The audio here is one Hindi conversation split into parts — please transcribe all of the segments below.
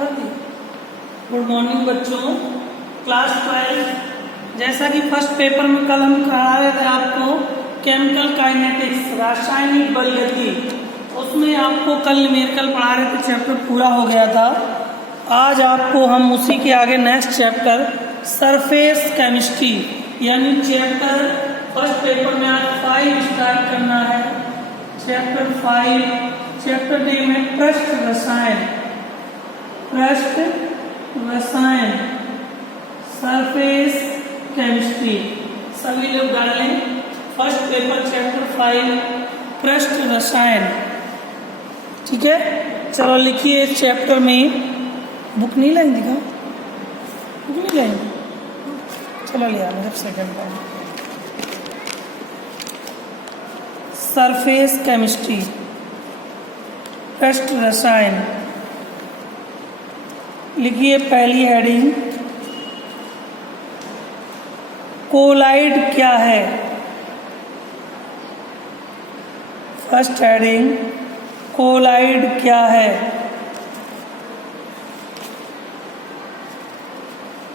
गुड मॉर्निंग बच्चों, क्लास 12। जैसा कि फर्स्ट पेपर में कल हम करा रहे थे आपको केमिकल काइनेटिक्स, रासायनिक बल गति, उसमें आपको कल न्यूमेरिकल पढ़ा रहे थे, चैप्टर पूरा हो गया था। आज आपको हम उसी के आगे नेक्स्ट चैप्टर सरफेस केमिस्ट्री यानी चैप्टर फर्स्ट पेपर में आज 5 स्टार्ट करना है। चैप्टर 5, चैप्टर नेम है पृष्ठ रसायन। पृष्ठ रसायन, सरफेस केमिस्ट्री। सभी लोग डाल लें फर्स्ट पेपर चैप्टर 5 पृष्ठ रसायन। ठीक है, चलो लिखिए। इस चैप्टर में बुक नहीं लाइन दिखा, बुक नहीं लाइन, चलो लिया जब सेकंड टाइम। सरफेस केमिस्ट्री, पृष्ठ रसायन। लिखिए पहली हेडिंग, कोलाइड क्या है। फर्स्ट हेडिंग, कोलाइड क्या है।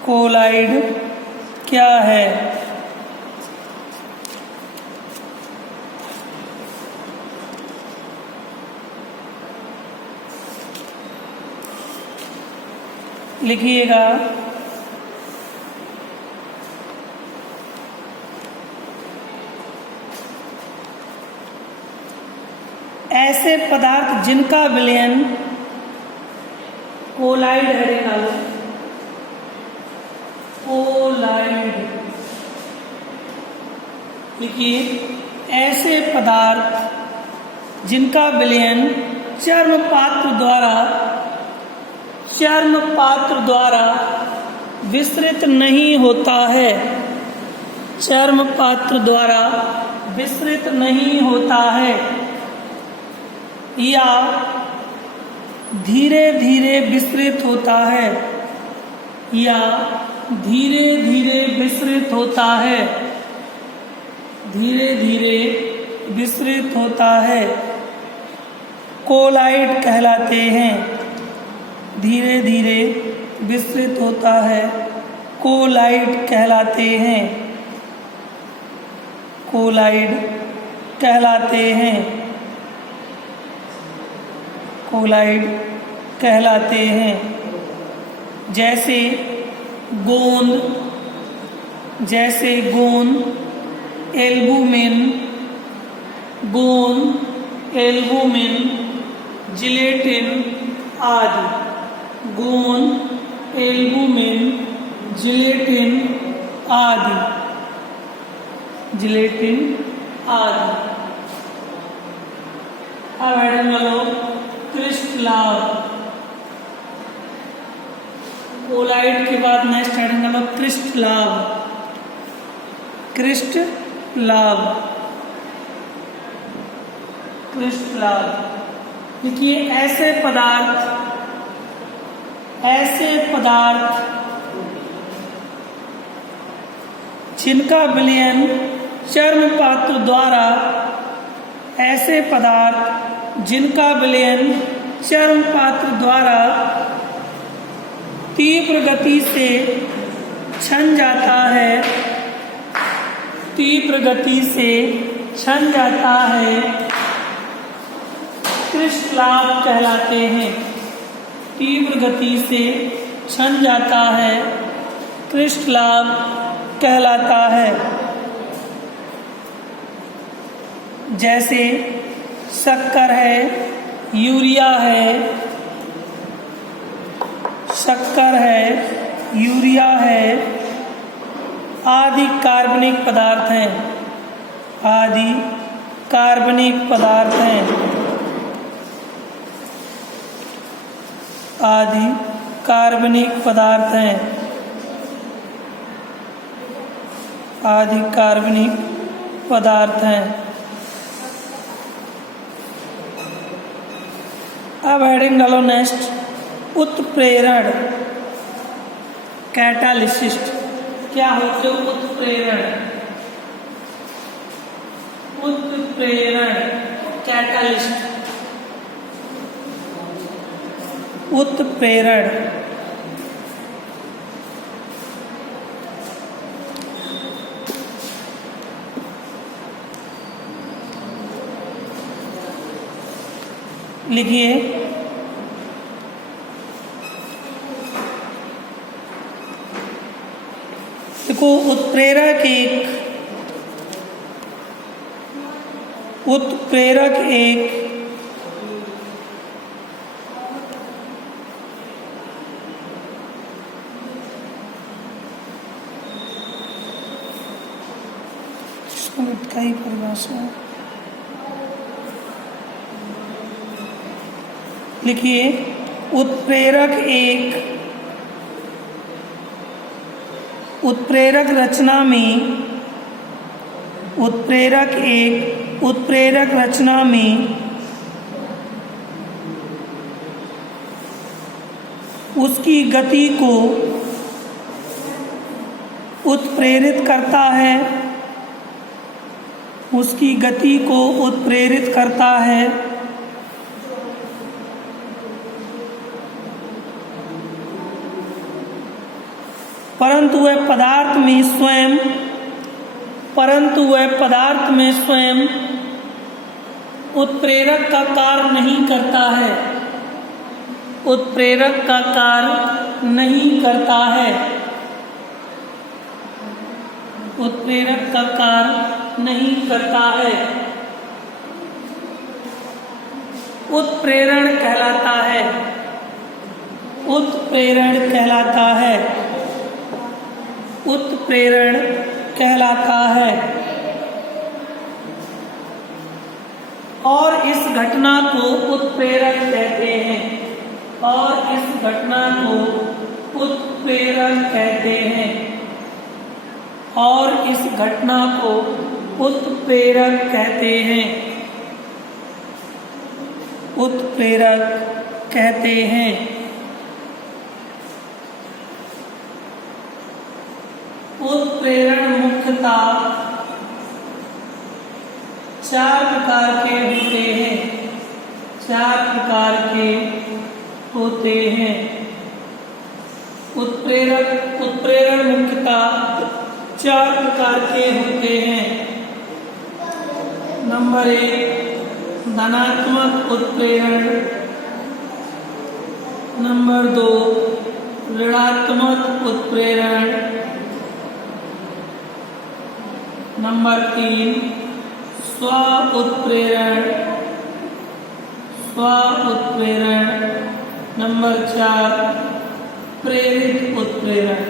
कोलाइड क्या है। लिखिएगा ऐसे पदार्थ जिनका विलयन, कोलाइड हेडिंग डालो, कोलाइड। लिखिए ऐसे पदार्थ जिनका विलयन चर्म पात्र द्वारा विसरित नहीं होता है। चर्म पात्र द्वारा विसरित नहीं होता है या धीरे धीरे विसरित होता है, या धीरे धीरे विसरित होता है, धीरे धीरे विसरित होता है, कोलाइड कहलाते हैं। धीरे धीरे विसरित होता है, कोलाइड कहलाते हैं, कोलाइड कहलाते हैं, कोलाइड कहलाते हैं। जैसे गोंद, एल्बुमिन, गोंद, एल्बुमिन, जिलेटिन आदि। गोंद, एल्बुमिन, जिलेटिन आदि, जिलेटिन आदि। अब हेडिंग लो क्रिस्टलाव। कोलाइड के बाद नेक्स्ट हेडिंग लो क्रिस्टलाव। क्रिस्टलाव, क्रिस्टलाव। देखिए ऐसे पदार्थ जिनका विलयन चर्म पात्र द्वारा, ऐसे पदार्थ जिनका विलयन चर्म पात्र द्वारा तीव्र गति से छन जाता है, तीव्र गति से छन जाता है, क्रिस्टलाव कहलाते हैं। तीव्र गति से छन जाता है, क्रिस्टलाव कहलाता है। जैसे शक्कर है, यूरिया है, शक्कर है, यूरिया है आदि कार्बनिक पदार्थ हैं, आदि कार्बनिक पदार्थ हैं, आदि कार्बनिक पदार्थ हैं, आदि कार्बनिक पदार्थ हैं। अब हेडिंग डालो नेक्स्ट, उत्प्रेरण, कैटालिसिस। क्या होते हो उत्प्रेरण, उत्प्रेरण, कैटालिस्ट। उत्प्रेरण। लिखिए, देखो उत्प्रेरक एक का ही परिभाषा। लिखिए, उत्प्रेरक रचना में उसकी गति को उत्प्रेरित करता है, परंतु वह पदार्थ में स्वयं उत्प्रेरक का कार्य नहीं करता है। उत्प्रेरक का कार्य नहीं करता है। उत्प्रेरण कहलाता है। और इस घटना को उत्प्रेरक कहते हैं। उत्प्रेरक कहते हैं। उत्प्रेरण मुख्यतः 4 प्रकार के होते हैं। उत्प्रेरण मुख्यतः 4 प्रकार के होते हैं। नंबर 1 धनात्मक उत्प्रेरण। नंबर 2 ऋणात्मक उत्प्रेरण। नंबर 3 स्व उत्प्रेरण। नंबर 4 प्रेरित उत्प्रेरण।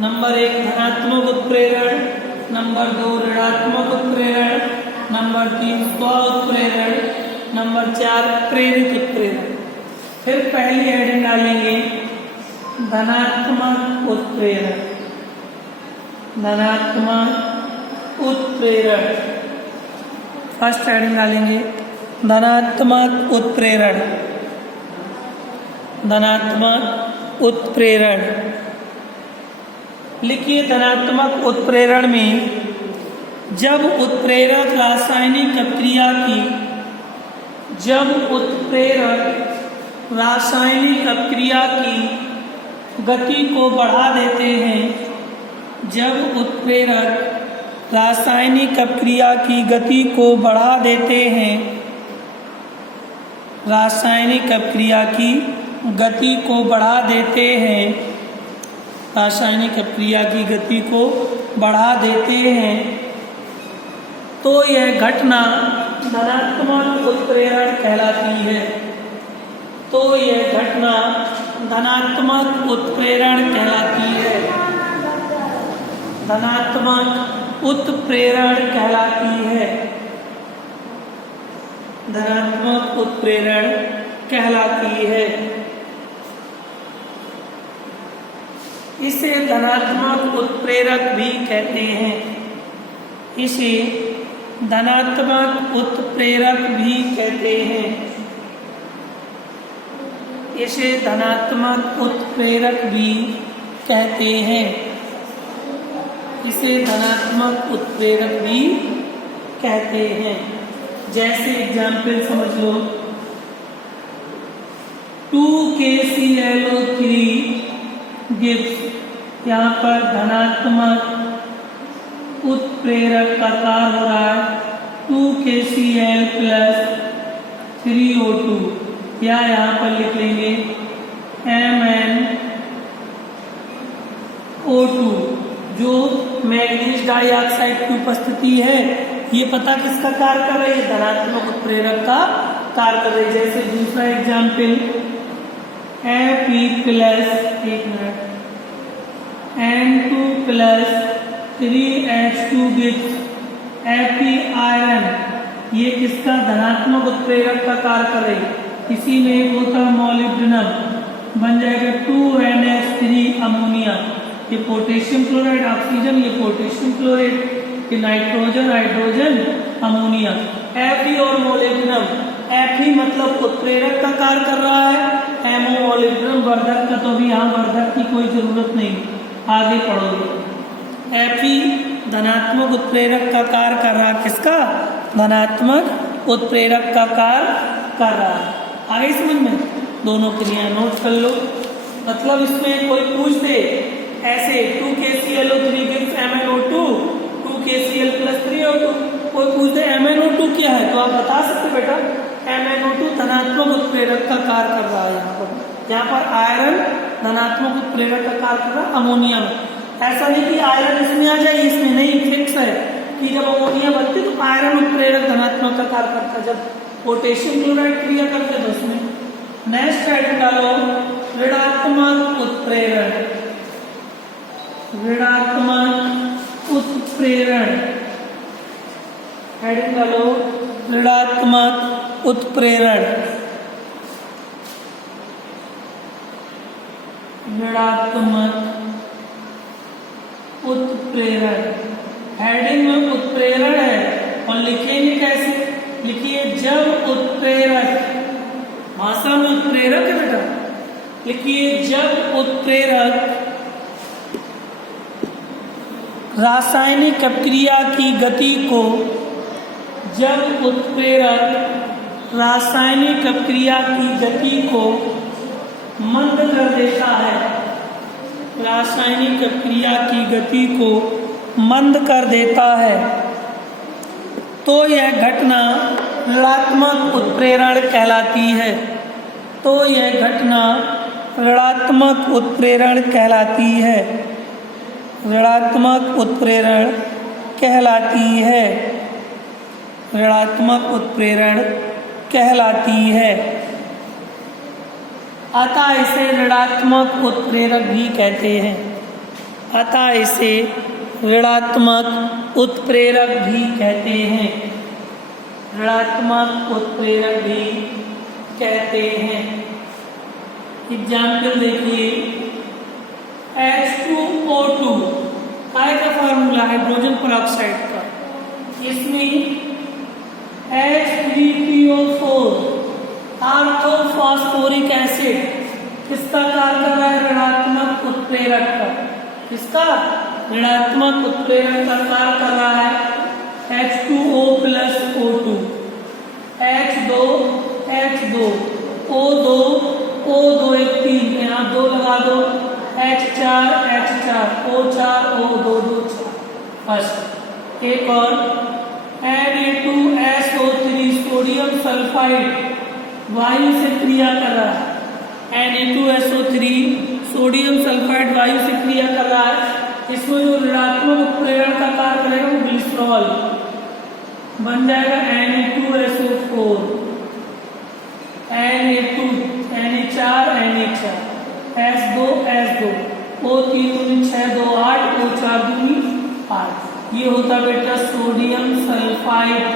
नंबर 1 धनात्मक उत्प्रेरण। नंबर 2 ऋणात्मक उत्प्रेरण। नंबर 3 स्व उत्प्रेरण। नंबर 4 प्रेरित उत्प्रेरण। फिर पहली हेडिंग डालेंगे धनात्मक उत्प्रेरण। फर्स्ट हेडिंग डालेंगे धनात्मक उत्प्रेरण। लिखिए, धनात्मक उत्प्रेरण में जब उत्प्रेरक रासायनिक अपक्रिया की गति को बढ़ा देते हैं। तो यह घटना धनात्मक उत्प्रेरण कहलाती है। धनात्मक उत्प्रेरण कहलाती है। इसे धनात्मक उत्प्रेरक भी कहते हैं। इसे धनात्मक उत्प्रेरक भी कहते हैं। जैसे एग्जाम्पल समझ लो 2KClO3 गिव्स, यहाँ पर धनात्मक उत्प्रेरक का कार्य हो रहा है 2KCl + 3O2, या यहाँ पर लिख लेंगे MnO2, जो मैग्नीज डाइऑक्साइड की उपस्थिति है, ये पता किसका कार्य कर रही है, धनात्मक उत्प्रेरक का कार्य कर रही है। जैसे दूसरा example Fe plus N2 + 3H2 gives Fe iron, ये किसका धनात्मक उत्प्रेरक का कार्य कर रही है। इसी में एक होता है मॉलिब्डेनम, बन जाएगा 2NH3 अमोनिया, ये पोटेशियम क्लोराइड ऑक्सीजन, ये पोटेशियम क्लोराइड, ये नाइट्रोजन हाइड्रोजन अमोनिया। Fe और मॉलिब्डेनम, Fe मतलब उत्प्रेरक का कार्य कर रहा है, MO मॉलिब्डेनम वर्धक का, तो भी यहाँ वर्धक की कोई जरूरत नहीं, आगे पढ़ोगे। Fe धनात्मक उत्प्रेरक का कार्य कर रहा है, किसका, धनात्मक उत्प्रेरक का कार्य कर रहा है। आगे समझ में, दोनों क्रिया नोट कर लो। मतलब इसमें कोई पूछ दे ऐसे 2KClO3 gives MnO2, 2KCl + 3O2, कोई पूछ दे MnO2 क्या है, तो आप बता सकते बेटा MnO2 धनात्मक उत्प्रेरक का कार्य कर रहा है। यहाँ पर आयरन धनात्मक उत्प्रेरक का कार्य कर रहा है अमोनिया में। ऐसा नहीं कि आयरन इसमें आ जाए, इसमें नहीं, फिक्स है कि जब अमोनिया बनती तो आयरन उत्प्रेरक धनात्मक का कार्य करता है, जब पोटेशियम क्लोराइड क्रिया करते तो उसमें। नेक्स्ट हेडिंग डालो ऋणात्मक उत्प्रेरण, ऋणात्मक उत्प्रेरण, हेडिंग डालो ऋणात्मक उत्प्रेरण, ऋणात्मक उत्प्रेरण। हेडिंग में उत्प्रेरण है और लिखेंगे कैसे, लिखिए जब उत्प्रेरक, भाषा में उत्प्रेरक है बेटा, लिखिए जब उत्प्रेरक रासायनिक अपक्रिया की गति को, जब उत्प्रेरक रासायनिक अपक्रिया की गति को मंद कर देता है, रासायनिक अपक्रिया की गति को मंद कर देता है, तो यह घटना ऋणात्मक उत्प्रेरण कहलाती है, तो यह घटना ऋणात्मक उत्प्रेरण कहलाती है, ऋणात्मक उत्प्रेरण कहलाती है, ऋणात्मक उत्प्रेरण कहलाती है। अतः इसे ऋणात्मक उत्प्रेरक भी कहते हैं, अतः इसे ऋणात्मक उत्प्रेरक भी कहते हैं, ऋणात्मक उत्प्रेरक भी कहते हैं। एग्जाम्पल देखिए H2O2 काय का फार्मूला, हाइड्रोजन पेरोक्साइड का, इसमें H3PO4 ऑर्थोफॉस्फोरिक एसिड किसका कार्य कर रहा है, ऋणात्मक उत्प्रेरक का, किसका, ऋणात्मक उत्प्रेरक का कार्य कर रहा है। H2O + O2, H2 O2 एक 3, यहाँ 2 लगा दो, H4 O4 O2 2 4, बस। एक और Na2SO3 सोडियम सल्फाइड वायु से क्रिया कर रहा है, Na2SO3 सोडियम सल्फाइड वायु से क्रिया कर रहा है, इसमें जो ऋणात्मक उत्प्रेरण का कार्य करेगा वो ग्लिसरॉल बन जाएगा Na2SO4, Na2 Na4 S2 O3 6 2 8 O4 2 8, ये होता बेटा सोडियम सल्फाइड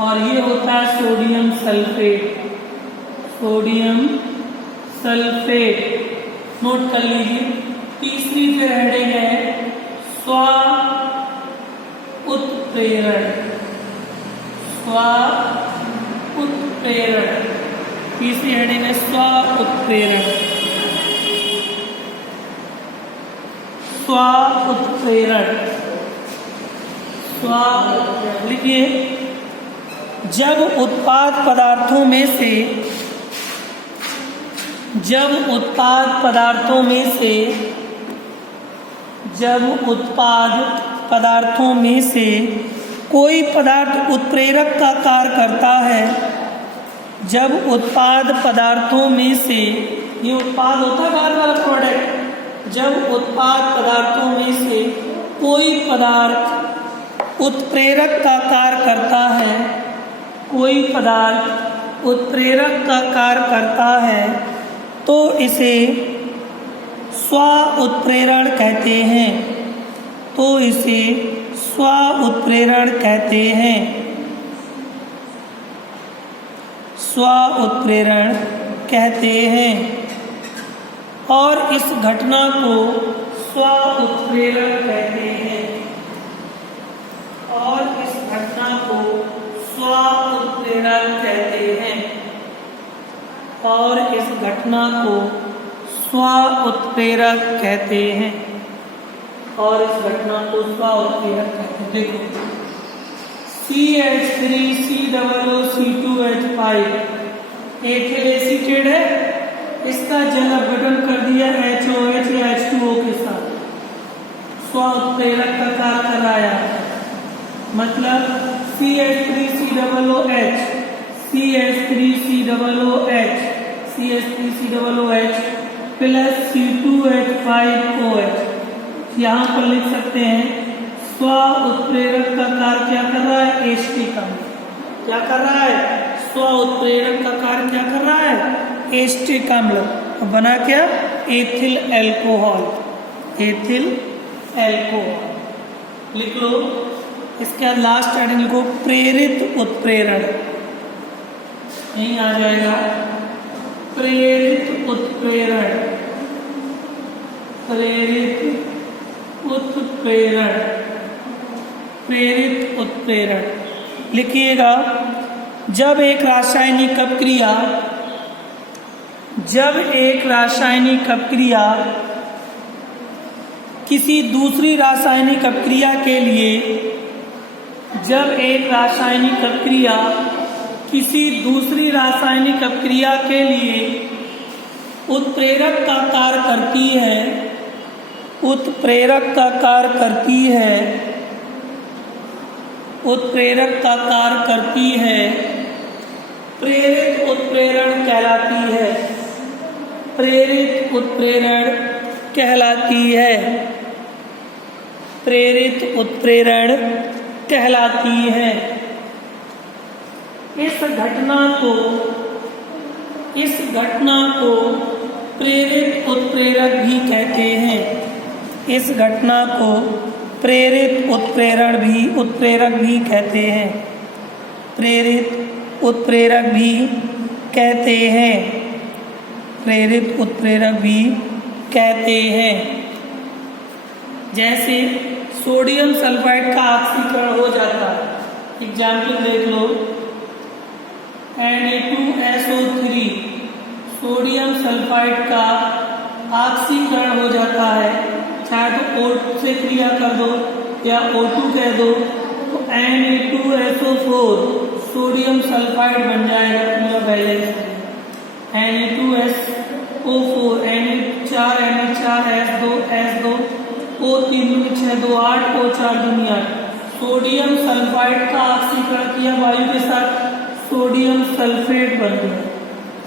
और ये होता है sodium sulphate, sodium sulphate note कर लीजिए। तीसरी फिर हेडिंग है स्व उत्प्रेरण, स्व उत्प्रेरण, तीसरी हेडिंग है स्व उत्प्रेरण, स्व उत्प्रेरण, लिखिए, जब उत्पाद पदार्थों में से कोई पदार्थ उत्प्रेरक का कार्य करता है, जब उत्पाद पदार्थों में से, ये उत्पाद होता है बाहर वाला प्रोडक्ट, जब उत्पाद पदार्थों में से कोई पदार्थ उत्प्रेरक का कार्य करता है, कोई पदार्थ उत्प्रेरक का कार्य करता है, तो इसे स्व उत्प्रेरण कहते हैं, तो इसे स्व उत्प्रेरण कहते हैं, स्व उत्प्रेरण कहते हैं। और इस घटना को स्व उत्प्रेरण कहते हैं, और इस घटना को स्व उत्प्रेरण कहते हैं, और इस घटना को स्व उत्प्रेरक कहते हैं, और इस घटना को स्व उत्प्रेरक कहते हैं। देखो, CH3COO2H5 एथिल एसीटेट है, इसका जल अपघटन कर दिया HOH या H2O के साथ, स्व उत्प्रेरक का कार्य कराया, मतलब CH3COOH प्लस C2H5OH, यहाँ पर लिख सकते हैं स्व उत्प्रेरक का कार्य क्या कर रहा है, एसिटिक अम्ल क्या कर रहा है, स्व उत्प्रेरक का कार्य क्या कर रहा है, एसिटिक अम्ल बना क्या, एथिल एल्कोहल, एथिल एल्कोहल लिख लो। इसके बाद लास्ट एडिंग लिखो, प्रेरित उत्प्रेरण, यहीं आ जाएगा प्रेरित उत्प्रेरण, प्रेरित उत्प्रेरण, प्रेरित उत्प्रेरण लिखिएगा। जब एक रासायनिक अपक्रिया किसी दूसरी रासायनिक अपक्रिया के लिए, जब एक रासायनिक अपक्रिया किसी दूसरी रासायनिक अपक्रिया के लिए उत्प्रेरक का कार्य करती है, उत्प्रेरक का कार्य करती है, उत्प्रेरक का कार्य करती है, प्रेरित उत्प्रेरण कहलाती है, प्रेरित उत्प्रेरण कहलाती है, प्रेरित उत्प्रेरण कहलाती है। इस घटना को प्रेरित उत्प्रेरक भी कहते हैं, इस घटना को प्रेरित उत्प्रेरक भी कहते हैं, प्रेरित उत्प्रेरक भी कहते हैं, प्रेरित उत्प्रेरक भी कहते हैं। जैसे सोडियम सल्फाइड का ऑक्सीकरण हो जाता है, एग्जाम्पल देख लो, Na2SO3 सोडियम सल्फाइड का ऑक्सीकरण हो जाता है, चाहे तो O2 से क्रिया कर दो या O2 कह दो, तो Na2SO4 सोडियम सल्फाइड बन जाएगा, पूरा balance Na2SO4 Na4S2 O3 6 2 8 O4 दुनिया, सोडियम सल्फाइड का ऑक्सीकरण किया वायु के साथ, सोडियम सल्फेट बन गया,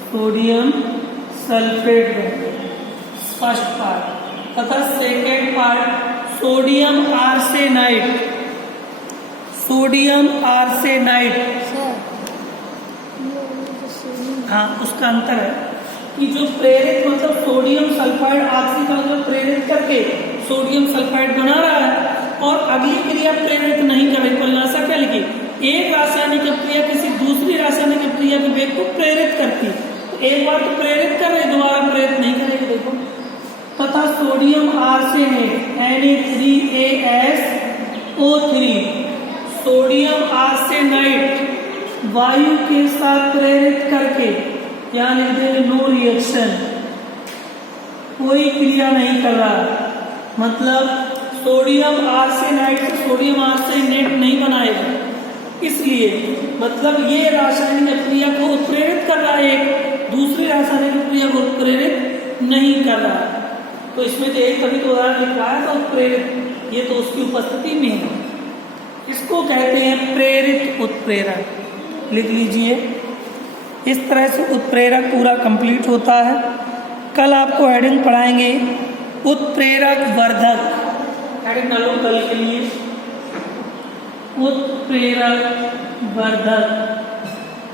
सोडियम सल्फेट बन गया, फर्स्ट पार्ट। तथा second part sodium arsenide, sodium arsenide, हाँ उसका अंतर है कि जो प्रेरित मतलब सोडियम सल्फाइड ऑक्सीकरण जो प्रेरित करके सोडियम सल्फाइड बना रहा है, और अगली क्रिया प्रेरित नहीं कर रही, परिभाषा क्या लिखी, एक रासायनिक अपक्रिया किसी दूसरी रासायनिक अपक्रिया के वेग को प्रेरित करती, तो एक बार तो प्रेरित कर रही, दोबारा प्रेरित नहीं करेगी। देखो, तथा sodium arsenate Na3ASO3 sodium arsenide वायु के साथ प्रेरित करके, यानी नो रिएक्शन, कोई क्रिया नहीं कर रहा, मतलब सोडियम आर्सेनाइड से सोडियम आर्सेनेट नहीं बनाएगा, इसलिए मतलब ये रासायनिक क्रिया को उत्प्रेरित कर रहा है, एक दूसरी रासायनिक क्रिया को उत्प्रेरित नहीं कर रहा। तो इसमें तो एक कभी तो उदाहरण लिखवाया था उत्प्रेरित, ये तो उसकी उपस्थिति में है। इसको कहते हैं प्रेरित उत्प्रेरक, लिख लीजिए। इस तरह से उत्प्रेरक पूरा कंप्लीट होता है। कल आपको हेडिंग पढ़ाएंगे उत्प्रेरक वर्धक, हेडिंग डालो कल के लिए उत्प्रेरक वर्धक।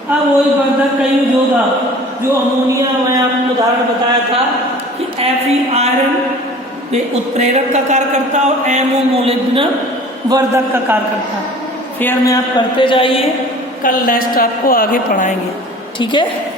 अब वही वर्धक का यूज होगा जो अमोनिया मैं आपको उदाहरण बताया था कि Fe आयरन ये उत्प्रेरक का कार्य करता है और MO मोलिब्डेनम वर्धक का कार्य करता है। फेयर में आप करते जाइए, कल नेक्स्ट आपको आगे पढ़ाएंगे, ठीक है।